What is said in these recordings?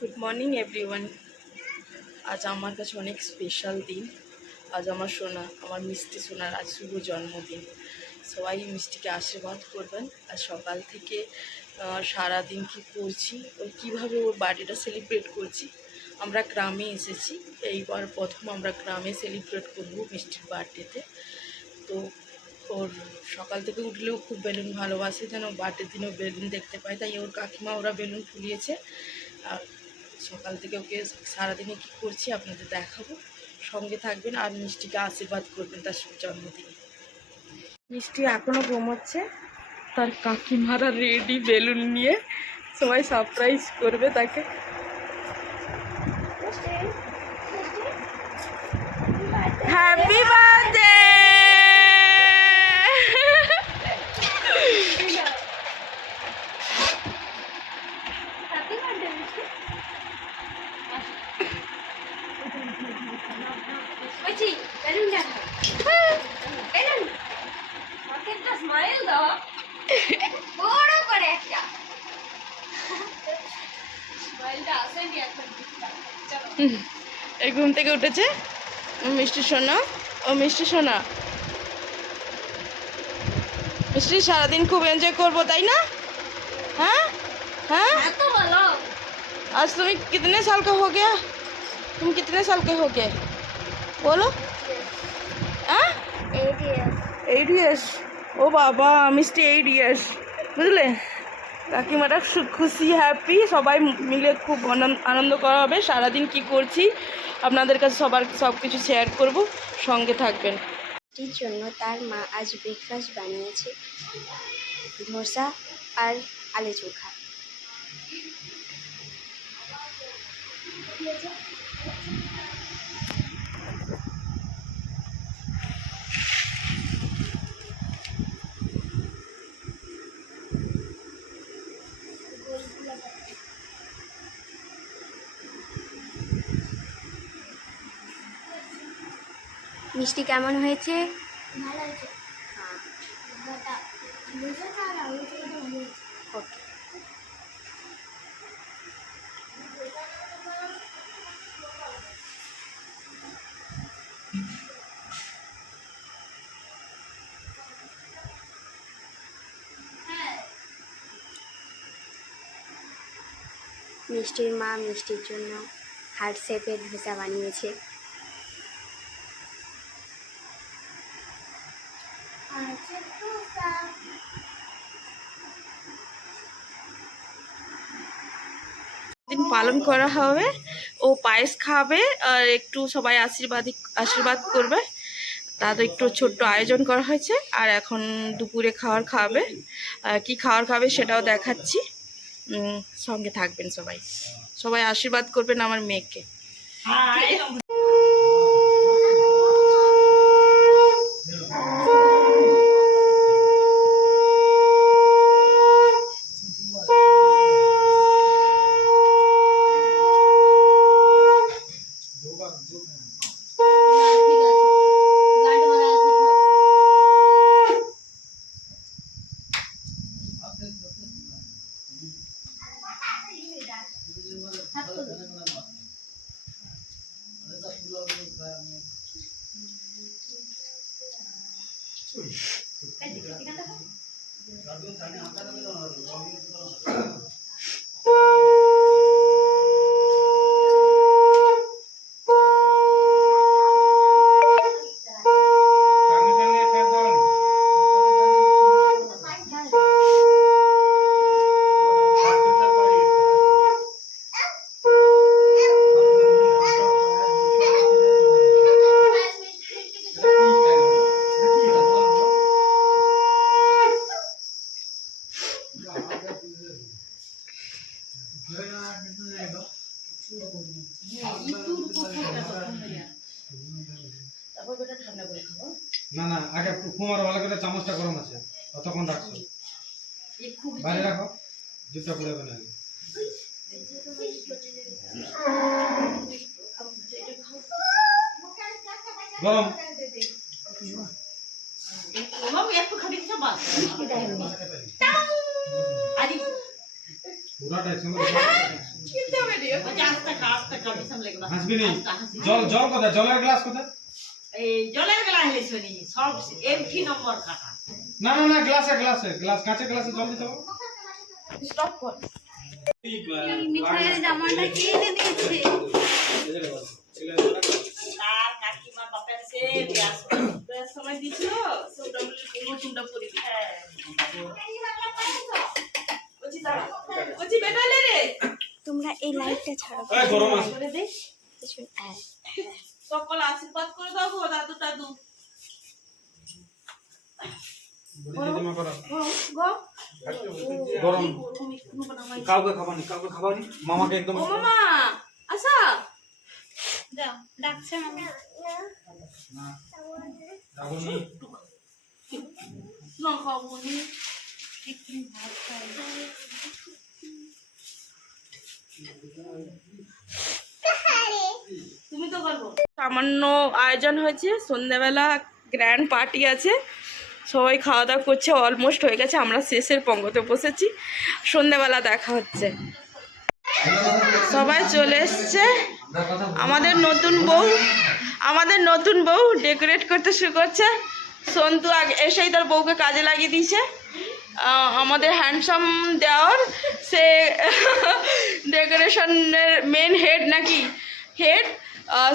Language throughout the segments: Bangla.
Good morning everyone. আজ আমার কাছে অনেক স্পেশাল দিন। আজ আমার সোনা, আমার মিষ্টি সোনার আজ শুভ জন্মদিন। সবাই মিষ্টিকে আশীর্বাদ করবেন। আর সকাল থেকে সারাদিন কী করছি, ওই কীভাবে ওর বার্থডেটা সেলিব্রেট করছি। আমরা গ্রামে এসেছি, এইবার প্রথম আমরা গ্রামে সেলিব্রেট করব মিষ্টির বার্থডেতে। তো ওর সকাল থেকে উঠলেও খুব বেলুন ভালোবাসে, যেন বার্থডের দিনেও বেলুন দেখতে পায়, তাই ওর কাকিমা ওরা বেলুন ফুলিয়েছে। আর সকাল থেকে ওকে সারাদিনে কী করছি আপনাদের দেখাবো, সঙ্গে থাকবেন আর মিষ্টিকে আশীর্বাদ করবেন তার জন্মদিনে। মিষ্টি এখনও ঘুমোচ্ছে, তার কাকিমারা রেডি বেলুন নিয়ে, সবাই সারপ্রাইজ করবে তাকে। Happy birthday. এই ঘুম থেকে উঠেছে মিষ্টি সোনা। ও মিষ্টি সোনা, মিষ্টি সারাদিন খুব এনজয় করবো তাই না? हाँ हाँ तो बोलो। आज तुम्हें कितने साल का हो गया? तुम कितने साल के हो गए बोलो? हाँ 8 years। ओ बाबा मिष्टी 8 years বুঝলে। কাকিমারা খুশি, হ্যাপি, সবাই মিলে খুব আনন্দ করা হবে। সারাদিন কি করছি আপনাদের কাছে সব কিছু শেয়ার করব, সঙ্গে থাকবেন। এর জন্য তার মা আজ ব্রেকফাস্ট বানিয়েছে, ধোসা আর আলু চোখা। মিষ্টি কেমন হয়েছে? ভালো হয়েছে। ওকে। মিষ্টির মা মিষ্টির জন্য হার্ট শেপের ধোসা বানিয়েছে। দিন পালন করা হবে, ও পায়েস খাবে আর একটু সবাই আশীর্বাদ করবে, তাদের একটু ছোট্ট আয়োজন করা হয়েছে। আর এখন দুপুরে খাবে, কি খাবার খাবে সেটাও দেখাচ্ছি, সঙ্গে থাকবেন। সবাই আশীর্বাদ করবেন আমার মেয়েকে। না না আগে কুমার ভালো করে চামচটা গরম আছে, ততক্ষণ রাখছো, বাইরে রাখো, দুধটা পুড়ে যাবে না। গরম পুরাটা একসঙ্গে হাসবি নি জল জল কোথায় জলের গ্লাস কোথায় না না না গ্লাসে গ্লাসে গ্লাস কাঁচের গ্লাসে জল দিতে হবে স্টপ কর। মিঠাইয়ের জামাটা কে এনে দিয়েছে? বেশ সময় দিছিল সেটা বলে নতুনটা পরে দি। বলছি দাঁড়া, বলছি বেটা লে রে তোমরা এই লাইটটা ছাড়ো। এই গরম আছে করে দে। হ্যাঁ সকল আশীর্বাদ করে দাও গো দাদু দাদু। বড়ি জমা করো গো গরম কাউকে খাবানি মামাকে একদম ও মামা আচ্ছা দাও ডাকছে মামা। না দাগুনি না খাবো নি। একটু ভাত খাই। তুমি তো করবো। সামান্য আয়োজন হয়েছে, সন্ধ্যাবেলা গ্র্যান্ড পার্টি আছে, সবাই খাওয়া দাওয়া করছে, অলমোস্ট হয়ে গেছে, আমরা শেষের পঙ্গতে বসেছি, সন্ধ্যাবেলা দেখা হচ্ছে। সবাই চলে এসছে। আমাদের নতুন বউ ডেকোরেট করতে শুরু করছে। সন্তু আগে এসেই তার বউকে কাজে লাগিয়ে দিয়েছে। আমাদের হ্যান্ডসাম দেওয়ার সে ডেকোরেশনের মেন হেড নাকি হেড,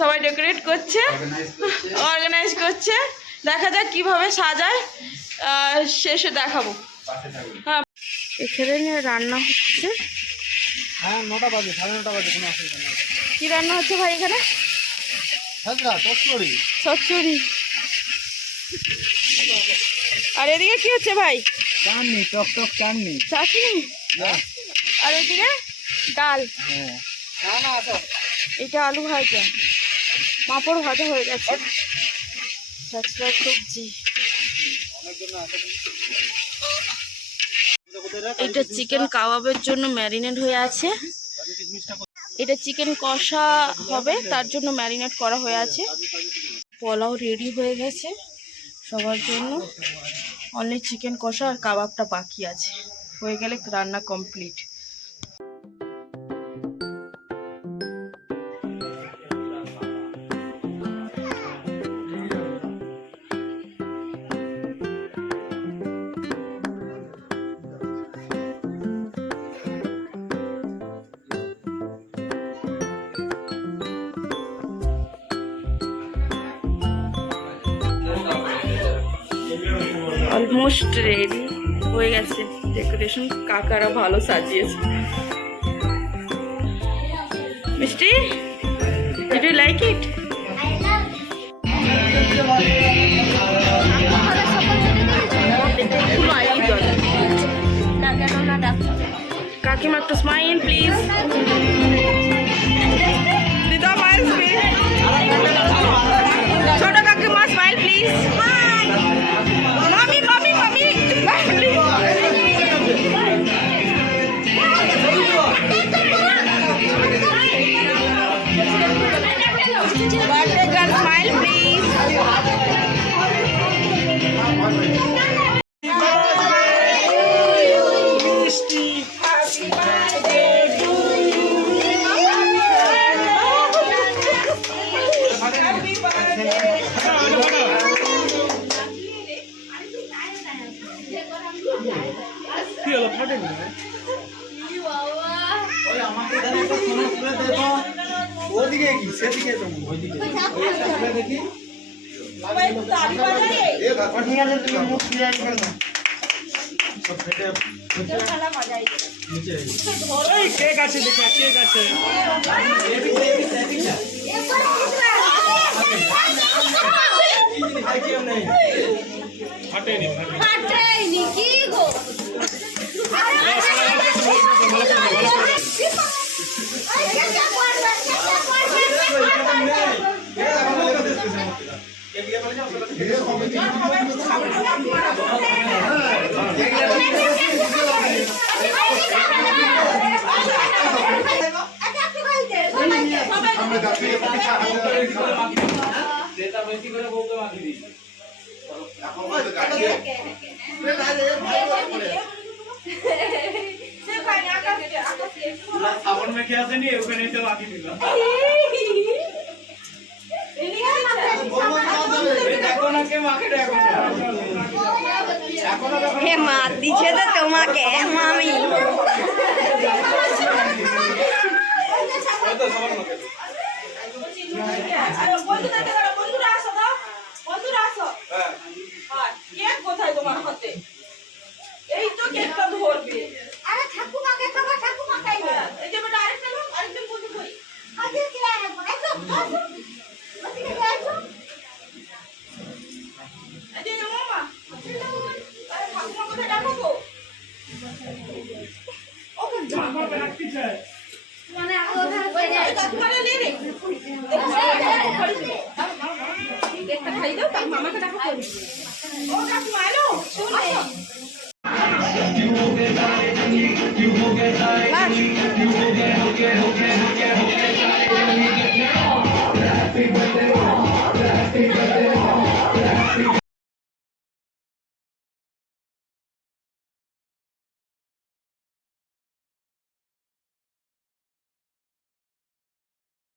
সবাই ডেকোরেট করছে, অর্গানাইজ করছে। দেখা যাক কিভাবে সাজায়, শেষে দেখাবো। হ্যাঁ এখানে রান্না হচ্ছে। হ্যাঁ 9টা বাজে 9:30 বাজে কোনো অসুবিধা নেই। কি রান্না হচ্ছে ভাই এখানে? চচ্চড়ি। আর এদিকে কি হচ্ছে ভাই? চাটনি টক চাটনি। চাটনি। আর এদিকে ডাল। না না আসো এটা আলু ভাজা, পাঁপড় ভাজা হয়ে গেছে, ছাছড়া সবজি। এটা চিকেন কাবাবের জন্য ম্যারিনেট হয়ে আছে। এটা চিকেন কষা হবে, তার জন্য ম্যারিনেট করা হয়ে আছে। পোলাও রেডি হয়ে গেছে সবার জন্য, অনলি চিকেন কষা আর কাবাবটা বাকি আছে, হয়ে গেলে রান্না কমপ্লিট। অলমোস্ট রেডি হয়ে গেছে ডেকোরেশন, কাকারা ভালো সাজিয়েছে। মিষ্টি, ডিড ইউ লাইক ইট? কাকিমা একটু স্মাইল প্লিজ। দিদা স্মাইল প্লিজ। ছোট কাকিমা স্মাইল প্লিজ। মামি মামি মামি বার্থডে গার্ল স্মাইল প্লিজ। কি হলো ফাটেনি? ওদিকে কি সেদিকে তো ওইদিকে ওইটা খুলে দেখি। ঠিক আছে তুমি মুখ দিয়ে আসবে না সব ফেটে নিচে এই কেক আছে, দেখি কেক আছে। ফাটেনি ফাটাইনি কি গো? সাবন মেখে আসেনি ওখানে এসে মাখি দিল দেখো না কে মাখে দেখো হে মা দিছে তো তোমাকে মামি কোথায় তোমার হাতে এই তো কেকটা ধরবে আরে ঠাকুমাকে খাবো ঠাকুমা খাইবে এই যে বেটা আরেকটা লোক আরেকজন বলতে কই আজকে কে আসবো একদম ওদিকে আসো এই যে মামা আরে ঠাকুমা কোথায় ডাকো গো ওকে জামা রাখতে চাই মানে ওখানে চলে যাই ঠাকুমারে লে রে কেকটা খাই দাও তার মামাকে ডাকো কই ও ঠাকুমা এলো শুন বাস